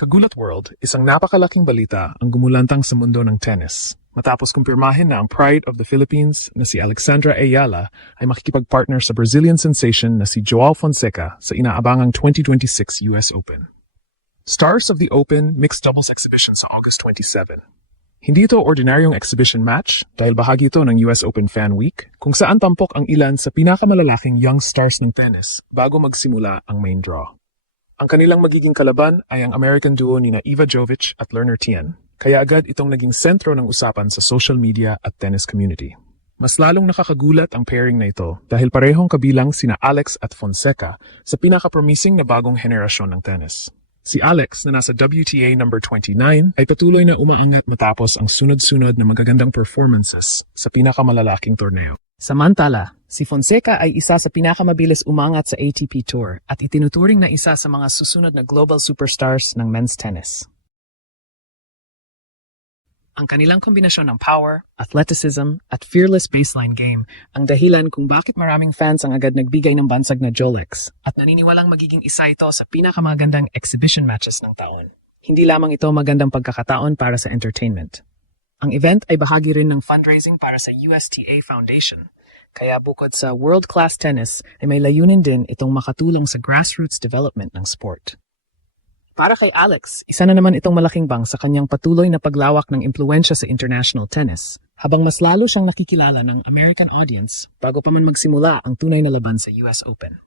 Kagulat World, isang napakalaking balita ang gumulantang sa mundo ng tennis. Matapos kumpirmahin na ang pride of the Philippines na si Alexandra Ayala ay makikipag-partner sa Brazilian sensation na si Joao Fonseca sa inaabangang 2026 US Open. Stars of the Open Mixed Doubles Exhibition sa August 27. Hindi ito ordinaryong exhibition match dahil bahagi ito ng US Open Fan Week kung saan tampok ang ilan sa pinakamalalaking young stars ng tennis bago magsimula ang main draw. Ang kanilang magiging kalaban ay ang American duo nina Eva Jovic at Lerner Tien, kaya agad itong naging sentro ng usapan sa social media at tennis community. Mas lalong nakakagulat ang pairing na ito dahil parehong kabilang sina Alex at Fonseca sa pinaka-promising na bagong henerasyon ng tennis. Si Alex na nasa WTA number 29 ay patuloy na umaangat matapos ang sunod-sunod na magagandang performances sa pinakamalalaking torneo. Samantala, si Fonseca ay isa sa pinakamabilis umangat sa ATP Tour at itinuturing na isa sa mga susunod na global superstars ng men's tennis. Ang kanilang kombinasyon ng power, athleticism, at fearless baseline game ang dahilan kung bakit maraming fans ang agad nagbigay ng bansag na Jolex at naniniwalang magiging isa ito sa pinakamagandang exhibition matches ng taon. Hindi lamang ito magandang pagkakataon para sa entertainment. Ang event ay bahagi rin ng fundraising para sa USTA Foundation, kaya bukod sa world-class tennis ay may layunin din itong makatulong sa grassroots development ng sport. Para kay Alex, isa na naman itong malaking bang sa kanyang patuloy na paglawak ng impluwensya sa international tennis, habang mas lalo siyang nakikilala ng American audience bago pa man magsimula ang tunay na laban sa US Open.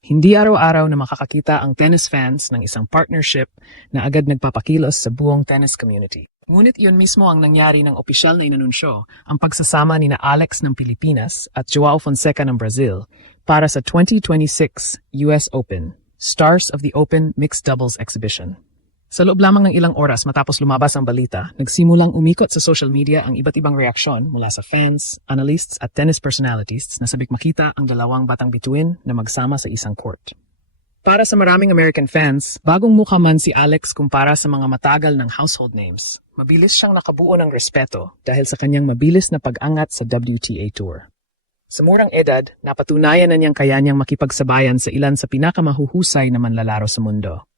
Hindi araw-araw na makakakita ang tennis fans ng isang partnership na agad nagpapakilos sa buong tennis community. Ngunit iyon mismo ang nangyari ng opisyal na inanunsyo, ang pagsasama nina Alex ng Pilipinas at Joao Fonseca ng Brazil para sa 2026 US Open, Stars of the Open Mixed Doubles Exhibition. Sa loob lamang ng ilang oras matapos lumabas ang balita, nagsimulang umikot sa social media ang iba't ibang reaksyon mula sa fans, analysts at tennis personalities na sabik makita ang dalawang batang bituin na magsama sa isang court. Para sa maraming American fans, bagong mukha man si Alex kumpara sa mga matagal ng household names, mabilis siyang nakabuo ng respeto dahil sa kanyang mabilis na pag-angat sa WTA Tour. Sa murang edad, napatunayan na niyang kaya niyang makipagsabayan sa ilan sa pinakamahuhusay na manlalaro sa mundo.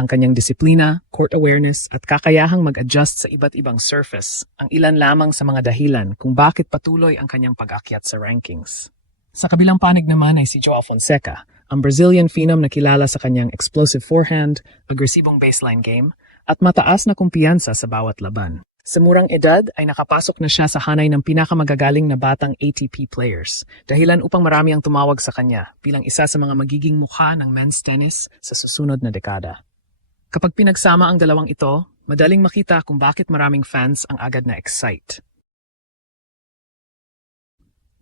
Ang kanyang disiplina, court awareness at kakayahang mag-adjust sa iba't ibang surface ang ilan lamang sa mga dahilan kung bakit patuloy ang kanyang pag-akyat sa rankings. Sa kabilang panig naman ay si Joao Fonseca, ang Brazilian phenom na kilala sa kanyang explosive forehand, agresibong baseline game, at mataas na kumpiyansa sa bawat laban. Sa murang edad ay nakapasok na siya sa hanay ng pinakamagagaling na batang ATP players, dahilan upang marami ang tumawag sa kanya bilang isa sa mga magiging mukha ng men's tennis sa susunod na dekada. Kapag pinagsama ang dalawang ito, madaling makita kung bakit maraming fans ang agad na excite.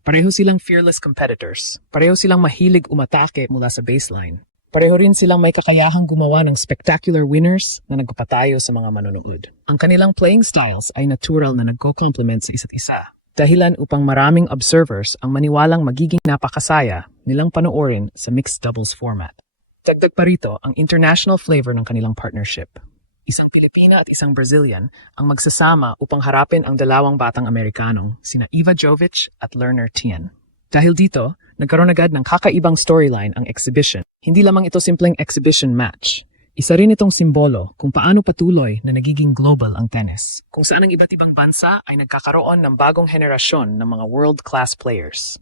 Pareho silang fearless competitors. Pareho silang mahilig umatake mula sa baseline. Pareho rin silang may kakayahang gumawa ng spectacular winners na nagpapatayo sa mga manonood. Ang kanilang playing styles ay natural na nagko-complement sa isa't isa. Dahilan upang maraming observers ang maniwalang magiging napakasaya nilang panoorin sa mixed doubles format. Dagdag pa rito ang international flavor ng kanilang partnership. Isang Pilipina at isang Brazilian ang magsasama upang harapin ang dalawang batang Amerikanong, sina Eva Jovic at Lerner Tien. Dahil dito, nagkaroon agad ng kakaibang storyline ang exhibition. Hindi lamang ito simpleng exhibition match. Isa rin itong simbolo kung paano patuloy na nagiging global ang tennis. Kung saan ang iba't ibang bansa ay nagkakaroon ng bagong henerasyon ng mga world-class players.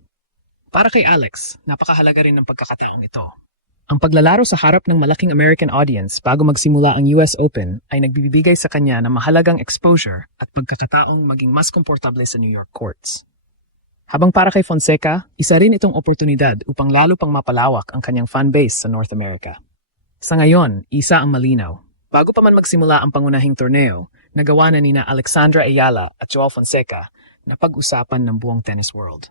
Para kay Alex, napakahalaga rin ng pagkakataong ito. Ang paglalaro sa harap ng malaking American audience bago magsimula ang US Open ay nagbibigay sa kanya ng mahalagang exposure at pagkakataong maging mas komportable sa New York courts. Habang para kay Fonseca, isa rin itong oportunidad upang lalo pang mapalawak ang kanyang fanbase sa North America. Sa ngayon, isa ang malinaw. Bago pa man magsimula ang pangunahing torneo, nagawa na nina Alexandra Ayala at Joao Fonseca na pag-usapan ng buong tennis world.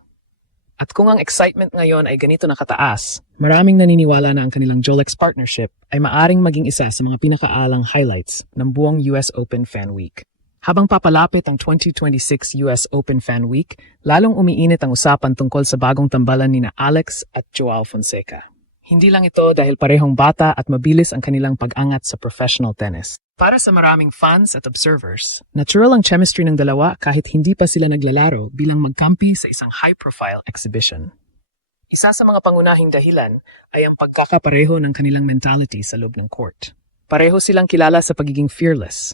At kung ang excitement ngayon ay ganito na kataas, maraming naniniwala na ang kanilang Jolex partnership ay maaring maging isa sa mga pinakaalang highlights ng buong US Open Fan Week. Habang papalapit ang 2026 US Open Fan Week, lalong umiinit ang usapan tungkol sa bagong tambalan nina Alex at Joao Fonseca. Hindi lang ito dahil parehong bata at mabilis ang kanilang pag-angat sa professional tennis. Para sa maraming fans at observers, natural ang chemistry ng dalawa kahit hindi pa sila naglalaro bilang magkampi sa isang high-profile exhibition. Isa sa mga pangunahing dahilan ay ang pagkakapareho ng kanilang mentality sa loob ng court. Pareho silang kilala sa pagiging fearless.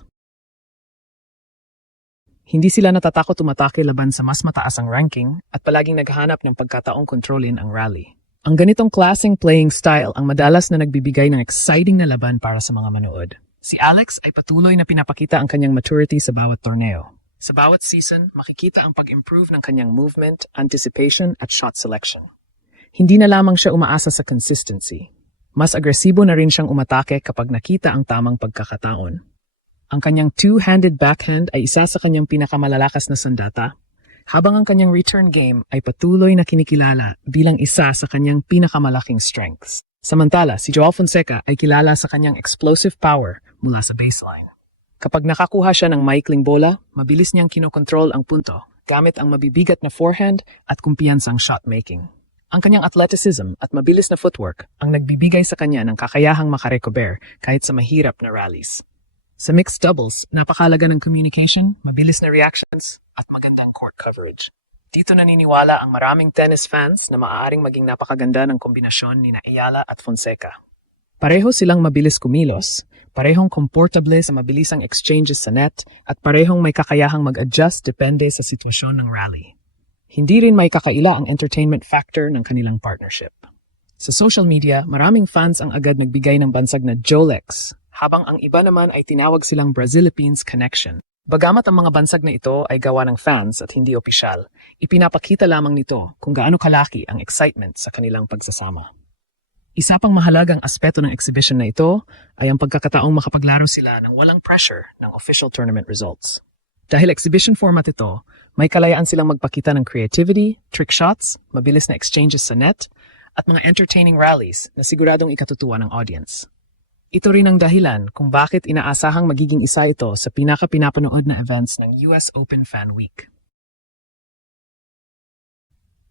Hindi sila natatakot tumatake laban sa mas mataas ang ranking at palaging naghahanap ng pagkataong kontrolin ang rally. Ang ganitong klaseng playing style ang madalas na nagbibigay ng exciting na laban para sa mga manood. Si Alex ay patuloy na pinapakita ang kanyang maturity sa bawat torneo. Sa bawat season, makikita ang pag-improve ng kanyang movement, anticipation at shot selection. Hindi na lamang siya umaasa sa consistency. Mas agresibo na rin siyang umatake kapag nakita ang tamang pagkakataon. Ang kanyang two-handed backhand ay isa sa kanyang pinakamalalakas na sandata, habang ang kanyang return game ay patuloy na kinikilala bilang isa sa kanyang pinakamalaking strengths. Samantala, si Joao Fonseca ay kilala sa kanyang explosive power mula sa baseline. Kapag nakakuha siya ng maikling bola, mabilis niyang kinokontrol ang punto gamit ang mabibigat na forehand at kumpiyansang shot-making. Ang kanyang athleticism at mabilis na footwork ang nagbibigay sa kanya ng kakayahang makarecover kahit sa mahirap na rallies. Sa mixed doubles, napakalaga ng communication, mabilis na reactions, at magandang court coverage. Dito naniniwala ang maraming tennis fans na maaaring maging napakaganda ng kombinasyon ni Ayala at Fonseca. Pareho silang mabilis kumilos, parehong komportable sa mabilisang exchanges sa net, at parehong may kakayahang mag-adjust depende sa sitwasyon ng rally. Hindi rin may kakaila ang entertainment factor ng kanilang partnership. Sa social media, maraming fans ang agad nagbigay ng bansag na Jolex, habang ang iba naman ay tinawag silang Brazilians Connection. Bagamat ang mga bansag na ito ay gawa ng fans at hindi opisyal, ipinapakita lamang nito kung gaano kalaki ang excitement sa kanilang pagsasama. Isa pang mahalagang aspeto ng exhibition na ito ay ang pagkakataong makapaglaro sila ng walang pressure ng official tournament results. Dahil exhibition format ito, may kalayaan silang magpakita ng creativity, trick shots, mabilis na exchanges sa net, at mga entertaining rallies na siguradong ikatutuwa ng audience. Ito rin ang dahilan kung bakit inaasahang magiging isa ito sa pinaka-pinapanood na events ng US Open Fan Week.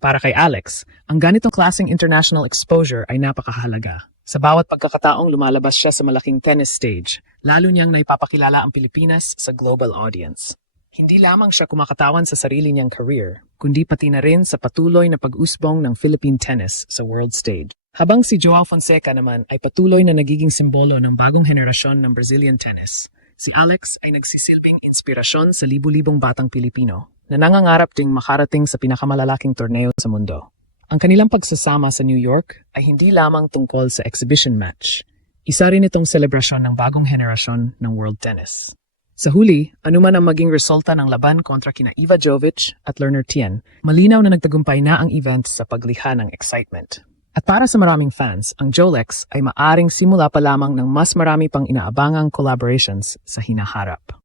Para kay Alex, ang ganitong klaseng international exposure ay napakahalaga. Sa bawat pagkakataong lumalabas siya sa malaking tennis stage, lalo niyang naipapakilala ang Pilipinas sa global audience. Hindi lamang siya kumakatawan sa sarili niyang career, kundi pati na rin sa patuloy na pag-usbong ng Philippine tennis sa world stage. Habang si Joao Fonseca naman ay patuloy na nagiging simbolo ng bagong henerasyon ng Brazilian tennis, si Alex ay nagsisilbing inspirasyon sa libu-libong batang Pilipino na nangangarap ding makarating sa pinakamalalaking torneo sa mundo. Ang kanilang pagsasama sa New York ay hindi lamang tungkol sa exhibition match. Isa rin itong selebrasyon ng bagong henerasyon ng world tennis. Sa huli, anuman ang maging resulta ng laban kontra kina Iva Jovic at Lerner Tien, malinaw na nagtagumpay na ang event sa paglikha ng excitement. At para sa maraming fans, ang Jolex ay maaring simula pa lamang ng mas marami pang inaabangang collaborations sa hinaharap.